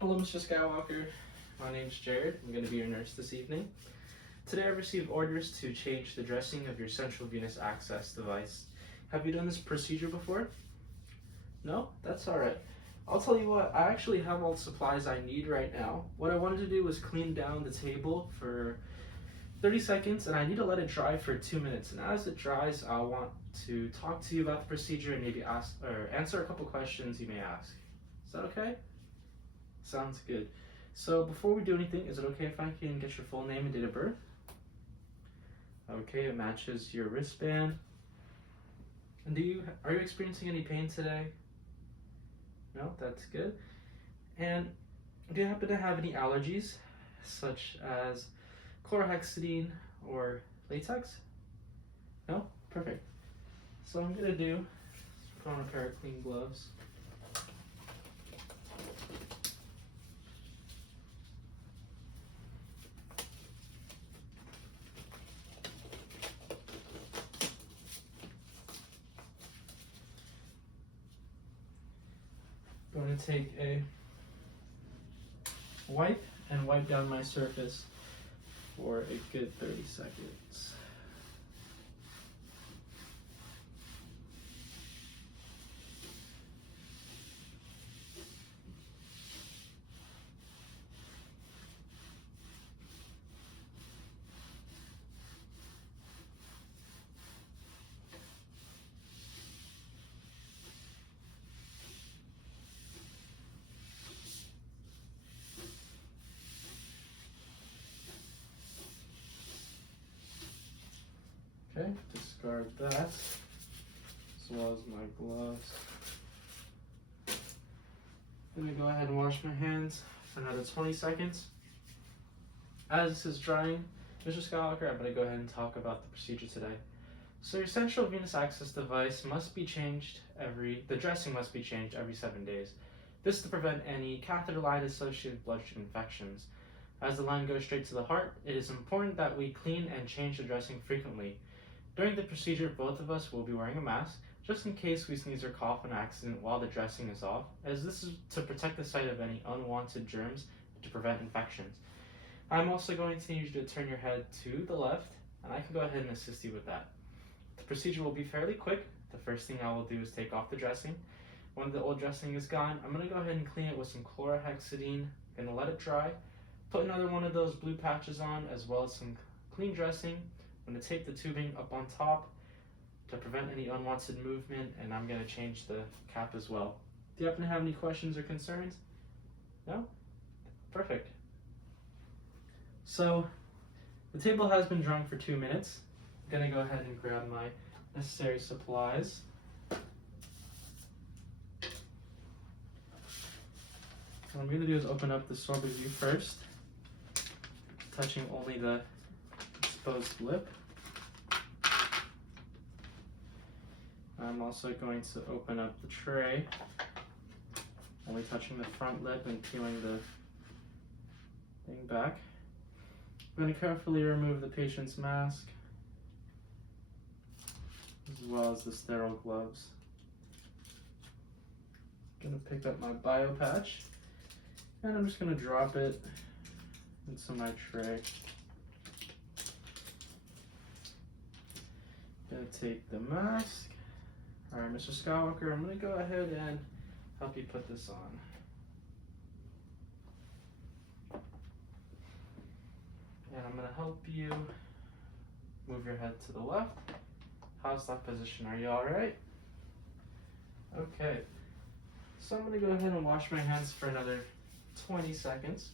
Hello, Mr. Skywalker. My name's Jared. I'm going to be your nurse this evening. Today I received orders to change the dressing of your central venous access device. Have you done this procedure before? No? That's alright. I'll tell you what, I actually have all the supplies I need right now. What I wanted to do was clean down the table for 30 seconds and I need to let it dry for 2 minutes. And as it dries, I want to talk to you about the procedure and maybe answer a couple questions you may ask. Is that okay? Sounds good. So before we do anything, is it okay if I can get your full name and date of birth? Okay, it matches your wristband. And are you experiencing any pain today? No, that's good. And do you happen to have any allergies, such as chlorhexidine or latex? No? Perfect. So I'm gonna do, put on a pair of clean gloves. I'm going to take a wipe and wipe down my surface for a good 30 seconds. Okay, discard that, as well as my gloves. I'm gonna go ahead and wash my hands for another 20 seconds. As this is drying, Mr. Skywalker, I'm gonna go ahead and talk about the procedure today. So your central venous access device must be changed the dressing must be changed every 7 days. This to prevent any catheter line associated bloodstream infections. As the line goes straight to the heart, it is important that we clean and change the dressing frequently. During the procedure, both of us will be wearing a mask, just in case we sneeze or cough on accident while the dressing is off, as this is to protect the site of any unwanted germs and to prevent infections. I'm also going to need you to turn your head to the left, and I can go ahead and assist you with that. The procedure will be fairly quick. The first thing I will do is take off the dressing. When the old dressing is gone, I'm going to go ahead and clean it with some chlorhexidine. I'm going to let it dry. Put another one of those blue patches on, as well as some clean dressing. I'm going to take the tubing up on top to prevent any unwanted movement, and I'm going to change the cap as well. Do you happen to have any questions or concerns? No? Perfect. So, the table has been drying for 2 minutes. I'm going to go ahead and grab my necessary supplies. What I'm going to do is open up the Sorbazue first, touching only the exposed lip. I'm also going to open up the tray, only touching the front lip and peeling the thing back. I'm going to carefully remove the patient's mask, as well as the sterile gloves. I'm going to pick up my bio patch, and I'm just going to drop it into my tray. I'm going to take the mask. Alright, Mr. Skywalker, I'm going to go ahead and help you put this on. And I'm going to help you move your head to the left. How's that position? Are you alright? Okay. So I'm going to go ahead and wash my hands for another 20 seconds.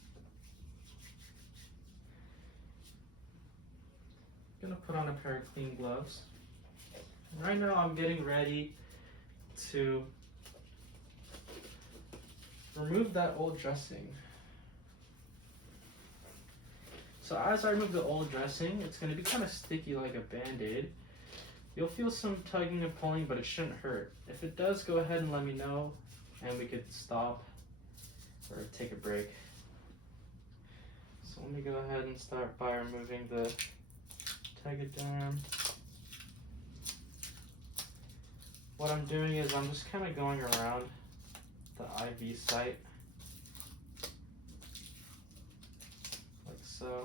I'm going to put on a pair of clean gloves. Right now I'm getting ready to remove that old dressing. So as I remove the old dressing, it's going to be kind of sticky like a band-aid. You'll feel some tugging and pulling, but it shouldn't hurt. If it does, go ahead and let me know, and we could stop or take a break. So let me go ahead and start by removing the tegaderm. What I'm doing is I'm just kind of going around the IV site So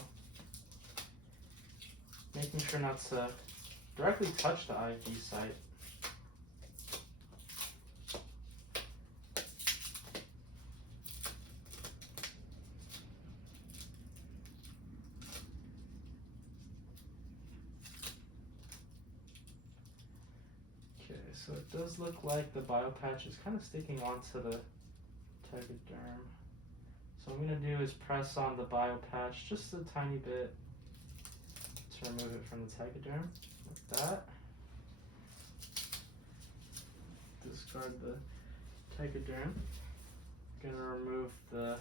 making sure not to directly touch the IV site. Okay, so it does look like the biopatch is kind of sticking onto the tegaderm. So what I'm going to do is press on the biopatch just a tiny bit to remove it from the tegaderm, like that. Discard the tegaderm. I'm going to remove the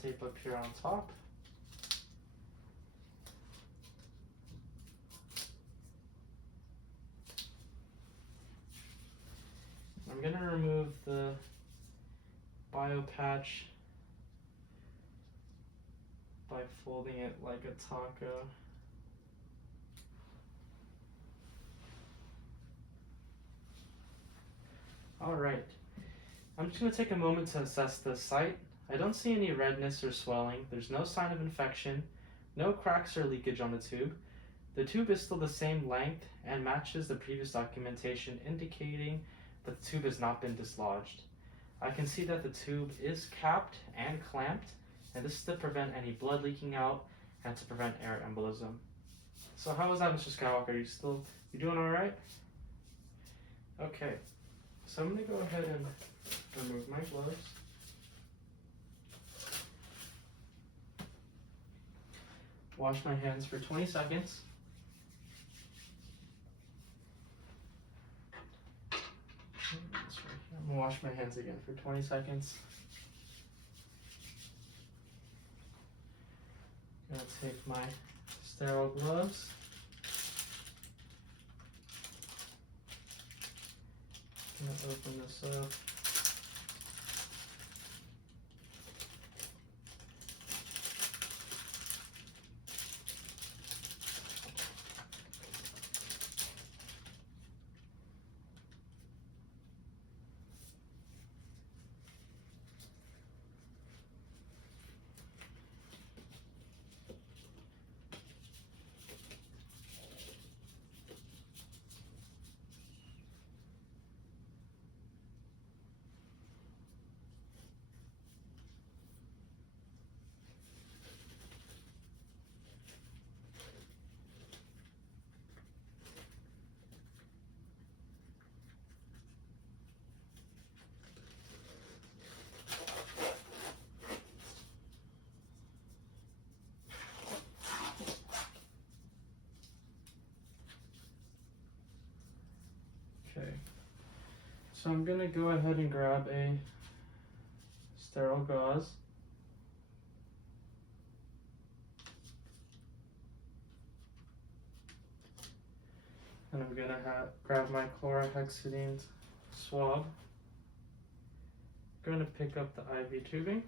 tape up here on top. I'm going to remove the biopatch by folding it like a taco. Alright, I'm just going to take a moment to assess the site. I don't see any redness or swelling. There's no sign of infection, no cracks or leakage on the tube. The tube is still the same length and matches the previous documentation, indicating that the tube has not been dislodged. I can see that the tube is capped and clamped, and this is to prevent any blood leaking out and to prevent air embolism. So how was that, Mr. Skywalker? You doing all right? Okay, so I'm gonna go ahead and remove my gloves. Wash my hands for 20 seconds. I'm gonna wash my hands again for 20 seconds. I'm gonna take my sterile gloves. I'm gonna open this up. Okay, so I'm gonna go ahead and grab a sterile gauze. And I'm gonna grab my chlorhexidine swab. I'm gonna pick up the IV tubing,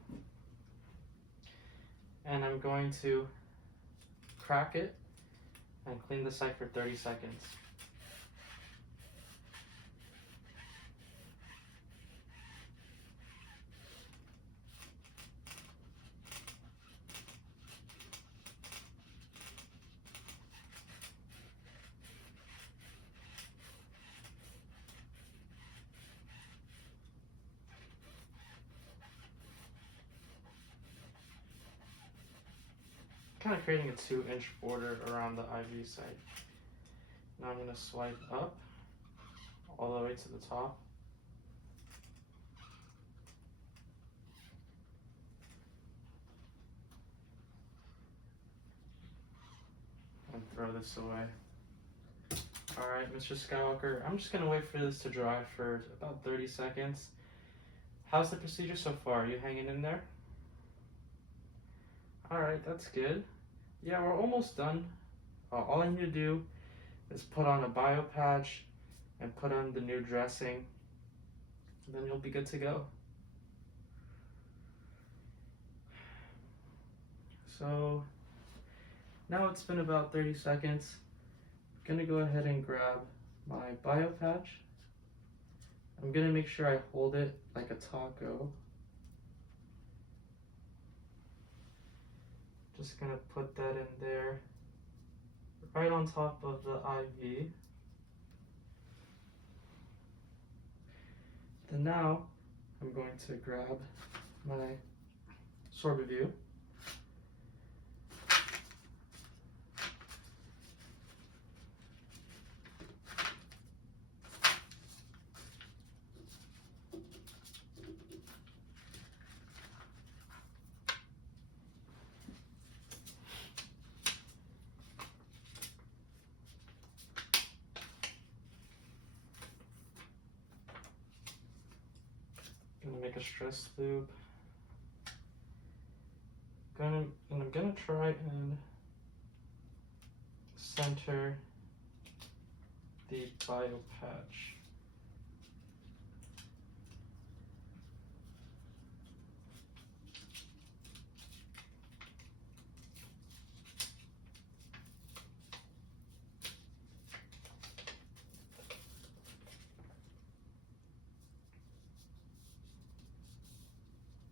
and I'm going to crack it and clean the site for 30 seconds. Kind of creating a 2-inch border around the IV site. Now I'm going to swipe up all the way to the top. And throw this away. Alright, Mr. Skywalker, I'm just going to wait for this to dry for about 30 seconds. How's the procedure so far? Are you hanging in there? Alright, that's good. Yeah, we're almost done. All I need to do is put on a biopatch and put on the new dressing, and then you'll be good to go. So now it's been about 30 seconds. I'm gonna go ahead and grab my biopatch. I'm gonna make sure I hold it like a taco. Just gonna put that in there, right on top of the IV. Then now, I'm going to grab my Sorbiview. Gonna make a stress loop. And I'm gonna try and center the bio patch.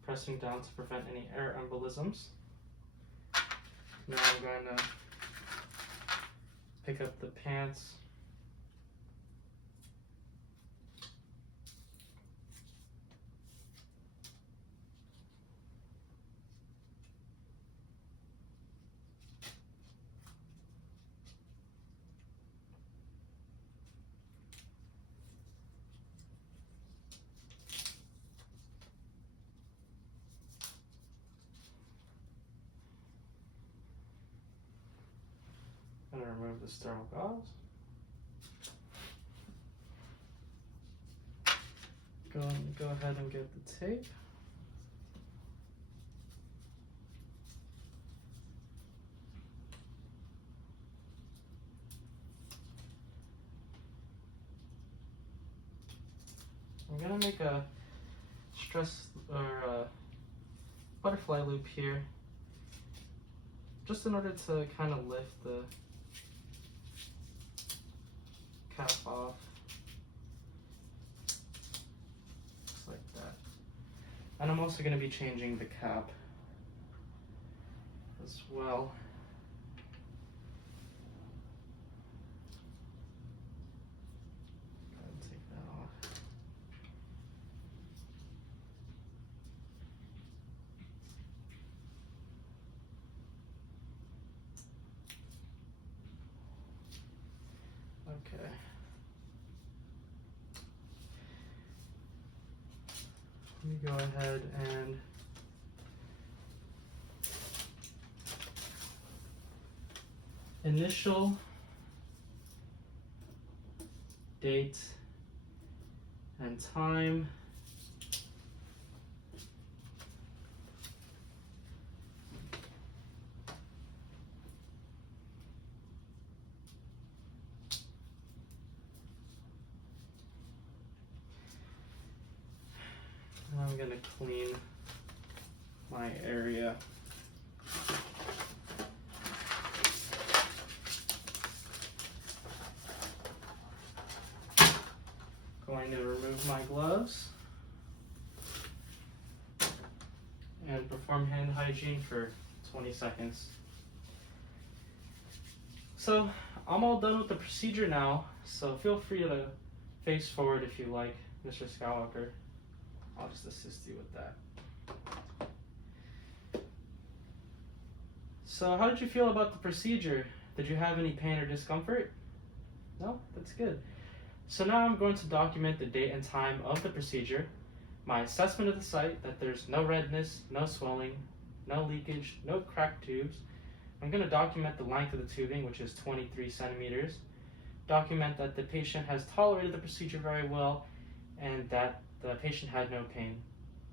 Pressing down to prevent any air embolisms. Now I'm going to pick up the pants. I'm going to remove the sterile gauze. Go ahead and get the tape. I'm going to make a stress or a butterfly loop here, just in order to kind of lift the cap off, just like that. And I'm also going to be changing the cap as well. Go ahead and take that off. Okay. Let me go ahead and initial, date, and time. And I'm gonna clean my area. Going to remove my gloves and perform hand hygiene for 20 seconds. So I'm all done with the procedure now, so feel free to face forward if you like, Mr. Skywalker. I'll just assist you with that. So how did you feel about the procedure? Did you have any pain or discomfort? No? That's good. So now I'm going to document the date and time of the procedure, my assessment of the site, that there's no redness, no swelling, no leakage, no cracked tubes. I'm going to document the length of the tubing, which is 23 centimeters. Document that the patient has tolerated the procedure very well and that the patient had no pain.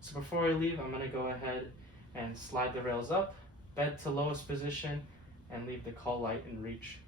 So before I leave, I'm going to go ahead and slide the rails up, bed to lowest position, and leave the call light in reach.